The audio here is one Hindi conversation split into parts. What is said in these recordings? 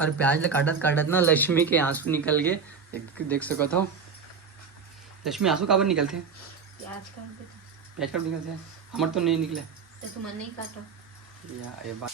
और प्याज काटत काटत ना लक्ष्मी के आंसू निकल गए। देख सको तो लक्ष्मी आंसू काबर निकलते? प्याज कब निकलते हैं? हमारे तो नहीं निकले तो तुम नहीं काटो या ये बात।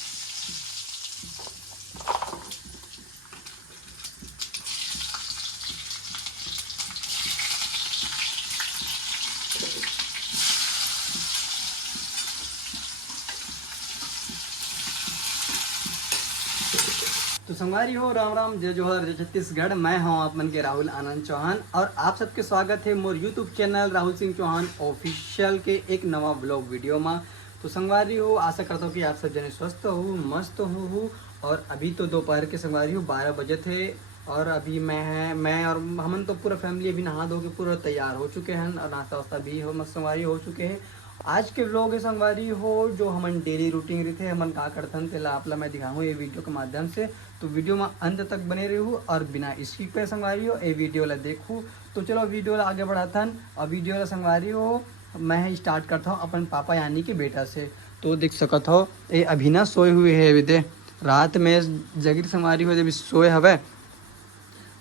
तो संगवारी हो राम राम जय जोहर जय छत्तीसगढ़। मैं हूं आप मन के राहुल आनंद चौहान और आप सबके स्वागत है मोर YouTube channel Rahul Singh Chauhan official के एक नवा ब्लॉग वीडियो में। तो संगवारी हो आशा करता हूँ कि आप सब जने स्वस्थ हो मस्त हो। और अभी तो दोपहर के संगवारी हो 12 बजे थे और अभी मैं और हमन तो पूरा फैमिली अभी नहा धो के पूरा तैयार हो चुके हैं और नाश्ता वास्ता भी हो मस्त संगवारी हो चुके हैं। आज के व्लॉग है संगवारी हो जो हमन डेली रूटीन रहते हमन का करथन तेला आपला मैं दिखाऊँ ये वीडियो के माध्यम से। तो वीडियो में अंत तक बने रहूँ और बिना स्किप पे संगवारी हो ये वीडियो ला देखूँ। तो चलो वीडियो ला आगे बढ़ाथन और वीडियो ला संगवारी हो मैं स्टार्ट करता हूँ अपन पापा यानी कि बेटा से। तो देख सकत हो ये अभी ना सोए हुए है अभी दे रात में जगीर संगवारी हो जब सोए हवे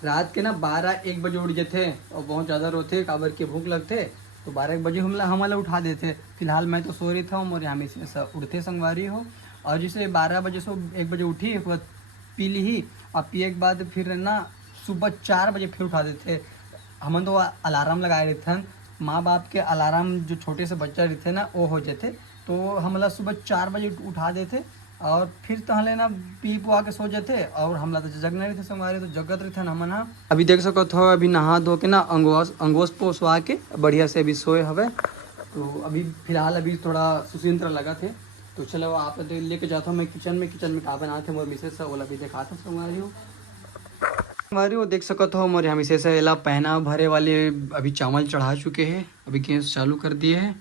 रात के ना 12-1 बजे उठ जाते और बहुत ज़्यादा रोते काबर के भूख लगते तो 12-1 बजे हमारा उठा देते। फिलहाल मैं तो सो रही था और यहाँ से उठते संगवारी हो और जैसे 12 बजे से 1 बजे उठी एक बार पी ली ही और पिए के बाद फिर ना सुबह 4 बजे फिर उठा देते। हम तो अलार्म लगाए रहते हैं माँ बाप के अलार्म जो छोटे से बच्चा रहते ना वो हो जाते तो हमला सुबह 4 बजे उठा देते और फिर तो हले ना पी पुआ के सो जाते और हमला तो जगने रहते संगवारी तो जगत रहते ना हम ना। अभी देख सको तो अभी नहा धो के ना अंगोस पोसवा के बढ़िया से अभी सोए हवे। तो अभी फिलहाल अभी थोड़ा सुसिंत्र लगा थे तो चलो आप लेके जाता हूँ मैं किचन में कहा बनाते मोर मिसेस ओला भी दिखाता संगवारी हो। हमारी वो देख सकत हो मोर यहाँ मिसेस एला पहना भरे वाले अभी चावल चढ़ा चुके हैं अभी गैस चालू कर दिए हैं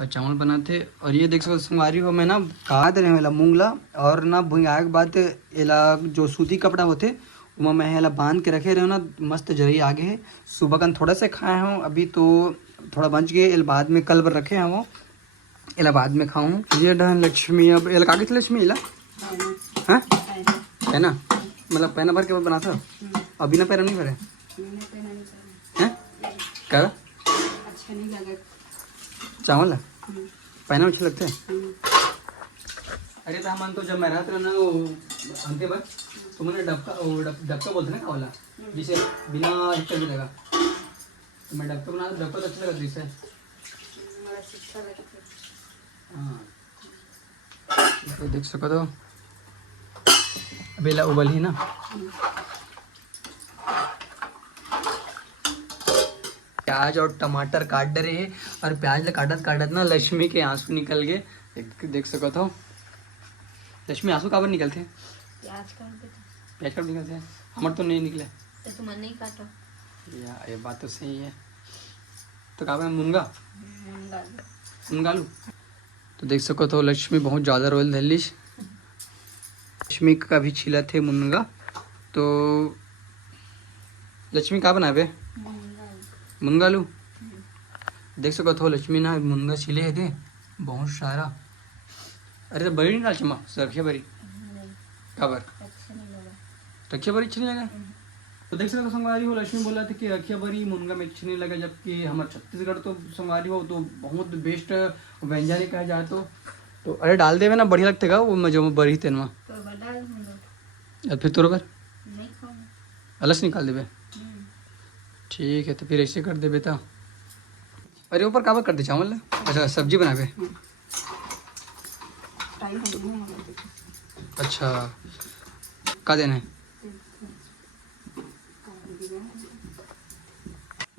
और चावल बनाते। और ये देख सकते संगवारी हो मैं ना कहा दे रहे मूंगला और ना भुंगाए के बाद एला जो सूती कपड़ा होते वो मैं एला बांध के रखे रहे ना मस्त जरी आगे है। सुबह का थोड़ा से खाए हूँ अभी तो थोड़ा बच गए एल बाद में कल पर रखे हैं वो एला बाद में खाऊँ। ये डहन लक्ष्मी अब एला कागज लक्ष्मी एला हाँ है ना मतलब पहना भर के बना था अभी ना पैर नहीं भरे हैं क्या चावल है पहना अच्छे लगते हैं। अरे तो हम तो जब मैं रहते ना वो अंते बार तो मैंने डबका बोलते ना वाला जिसे बिना हिस्सा भी लगा तो मैं डबका बना डबका तो अच्छा लगा जिसे हाँ तो देख सको तो अभी उबल ही ना प्याज और टमाटर काट डरे हैं और प्याज काटत काटत ना लक्ष्मी के आंसू निकल गए। देख सको तो लक्ष्मी आंसू काबर निकलते हैं? प्याज कब निकलते हैं? हमारे तो नहीं निकले तो तुम नहीं काटो या ये बात तो सही है। तो काबर मुनगालू तो देख सको तो लक्ष्मी बहुत ज़्यादा रोयल दहलीश लक्ष्मी का भी छिला थे मुनगा। तो लक्ष्मी का बनावे मुनगालू देख सको तो लक्ष्मी ना मुनगा छिले है थे बहुत सारा। अरे तो बड़ी नहीं डाल चमा रखिए बड़ी काबर रखिए बड़ी अच्छी नहीं लगा। तो देख सकते संगवारी हो लक्ष्मी बोला था कि रखिया बरी मुनगा में अच्छी नहीं लगा जबकि हमारे छत्तीसगढ़ तो संगवारी हो तो बहुत बेस्ट व्यंजन कहा जाए तो अरे डाल देवे ना बढ़िया लगतेगा वो जो बड़ी तेन में फिर तोड़ कर अलस निकाल देवे ठीक है। तो फिर ऐसे कर देवे तो अरे ऊपर काबर कर दे चावल अच्छा सब्जी बनावे अच्छा का देना है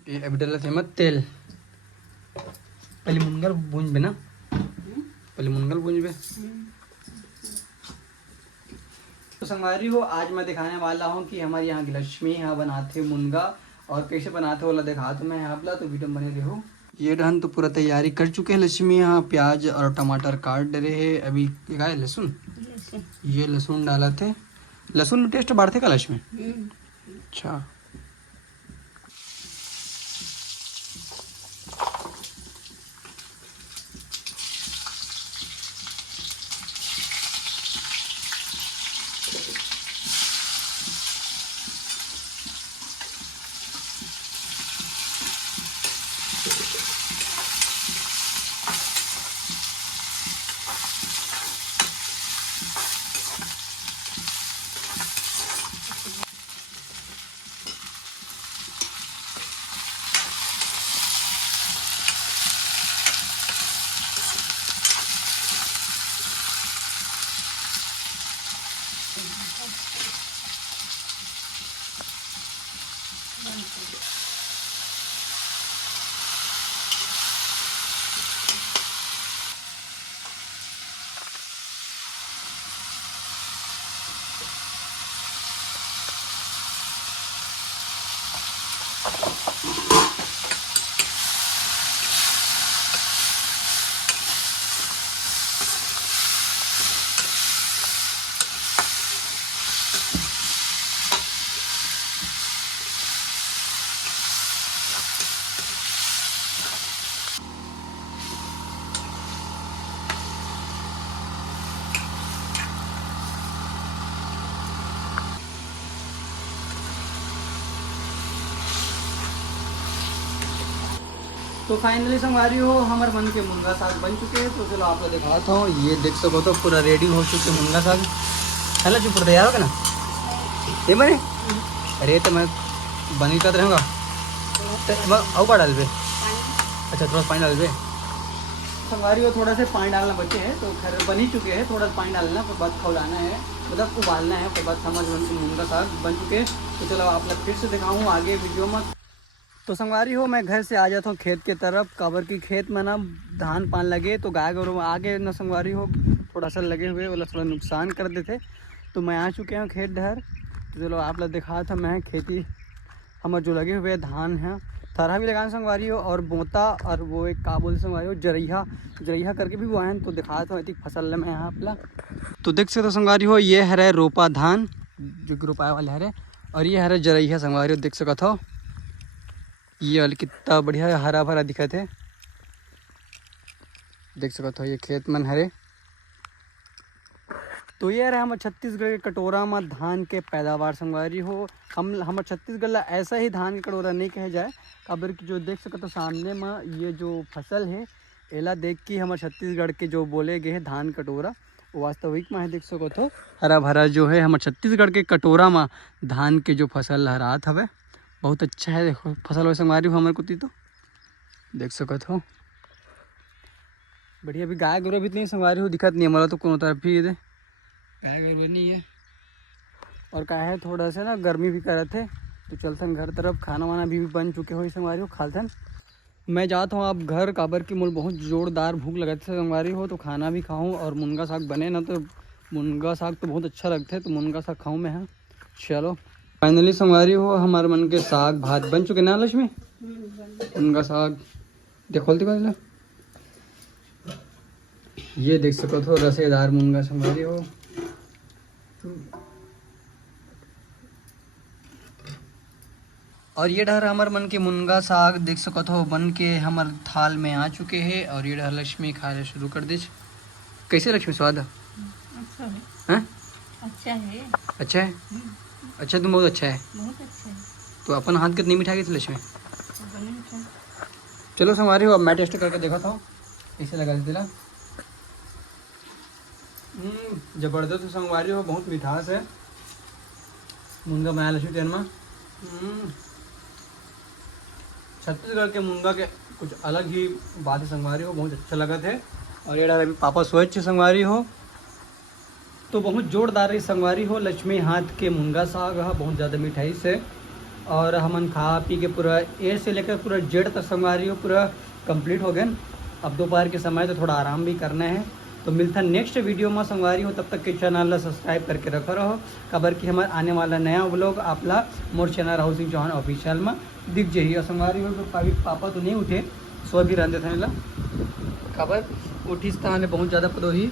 ये अभी डाला थे मत तेल पहले मुनगल भूंज बे ना पहले मुनगल भूंज बे। तो संगवारी हो आज मैं दिखाने वाला हूँ कि हमारे यहाँ की लक्ष्मी यहाँ बनाते मुनगा और कैसे बनाते वाला दिखा तो मैं यहाँ तो वीडियो बने रहो। ये डहन तो पूरा तैयारी कर चुके हैं लक्ष्मी यहाँ प्याज और टमाटर काट डरे है अभी क्या है लहसुन ये लहसुन डाला थे लहसुन में टेस्ट बढ़ते का लक्ष्मी अच्छा। तो फाइनली संगवारी हो हमारे मन के मुनगा साग बन चुके हैं। तो चलो आपको दिखाता हूँ। ये देख सको तो पूरा रेडी हो चुके मुनगा साग। चलो चुप तैयार होगा ना ये बने। अरे तो मैं बनी कर रहूँगा तो और डाल पे। अच्छा थोड़ा पानी डाल पे। संगवारी हो थोड़ा से पानी डालना बचे है तो खैर बन ही चुके हैं। थोड़ा सा पानी डालना फिर बाद खौलाना है मतलब उबालना है फिर बाद समझ बन के मुनगा साग बन चुके हैं। तो चलो आप लोग फिर से दिखाऊँ आगे वीडियो में। तो संगवारी हो मैं घर से आ जाता हूँ खेत के तरफ। काबर की खेत में ना धान पान लगे तो गाय गोरू आगे ना संगवारी हो थोड़ा सा लगे हुए मतलब थोड़ा नुकसान कर देते। तो मैं आ चुके हैं खेत डहर। तो चलो आप लोग दिखा था मैं खेती हमारे जो लगे हुए धान हैं थरहा भी लगाना संगवारी हो और बोता और वो एक का बोलते संगवारी हो जरैया करके भी वो हैं। तो दिखा था इतनी फसल है मैं यहाँ अपना। तो देख सकते हो संगवारी हो ये हरे रोपा धान जो कि रोपाए वाले हरे और ये हरे जरैया संगवारी हो देख सकते हो। ये वाले कितना बढ़िया हरा भरा दिखा थे देख सकते हो। ये खेत मन हरे। तो ये रहा हमारे छत्तीसगढ़ के कटोरा में धान के पैदावार संगवारी हो। हमारे छत्तीसगढ़ ला ऐसा ही धान के कटोरा नहीं कहे जाए। काबर की जो देख सकते हो सामने में ये जो फसल है एला देख के हमारे छत्तीसगढ़ के जो बोले गए हैं धान कटोरा वो वास्तविक में है। देख सको तो हरा भरा जो है हमारे छत्तीसगढ़ के कटोरा में धान के जो फसल लहरात हवे बहुत अच्छा है। देखो फसल वैसे हमारी हमारे कुती तो देख सको तो बढ़िया। अभी गाय गोरू भी इतनी संगवारी हो दिक्कत नहीं हमारा तो कोनो तरफ भी दे गाय गोरू नहीं है। और क्या है थोड़ा सा ना गर्मी भी करत है तो चलते घर तरफ। खाना वाना भी बन चुके हो संगवारी हो खालते। मैं जाता हूँ आप घर काबर की मुझे बहुत जोरदार भूख लगती है संगवारी हो। तो खाना भी खाऊँ और मुनगा साग बने ना तो मुनगा साग तो बहुत अच्छा लगता है तो मुनगा साग खाऊँ मैं। हाँ चलो फाइनली संगवारी हो हमारे मन के साग भात बन चुके ना लक्ष्मी। मुनगा साग देखो तो ये देख सको तो रसेदार मुनगा संगवारी हो। और ये डहर हमारे मन के मुनगा साग देख सको तो बन के हमारे थाल में आ चुके हैं। और ये डहर लक्ष्मी खाना शुरू कर दे। कैसे लक्ष्मी स्वाद अच्छा है। हैं? अच्छा है। अच्छा है। अच्छा तुम बहुत अच्छा है। बहुत अच्छा है। तो अपन हाथ कितनी मिठा थी लक्ष्मी। बने अच्छा। चलो संगवारी हो अब मैं टेस्ट करके देखा था कैसे लगा दिला। जबरदस्त संगवारी हो बहुत मिठास है मुनगा बनाया लक्ष्मी ट्रेन में। छत्तीसगढ़ के मुनगा के कुछ अलग ही बात है संगवारी हो बहुत अच्छा लगा थे। और ये अभी पापा स्वच्छ संगवारी हो तो बहुत जोरदार रही संगवारी हो। लक्ष्मी हाथ के मुनगा साग है बहुत ज़्यादा मिठाई से। और हमन खा पी के पूरा ए से लेकर पूरा जेड तक संगवारी हो पूरा कंप्लीट हो गए। अब दोपहर के समय तो थोड़ा आराम भी करना है। तो मिलता नेक्स्ट वीडियो में संगवारी हो तब तक के चैनल ला सब्सक्राइब करके रखो रहो खबर कि हमारे आने वाला नया व्लॉग आपला मोर चैनल राहुल सिंह चौहान ऑफिशियल में दिख जाइए। और संगवारी हो तो पापा तो नहीं उठे सो भी रहते थे खबर उठिस था बहुत ज़्यादा पदोही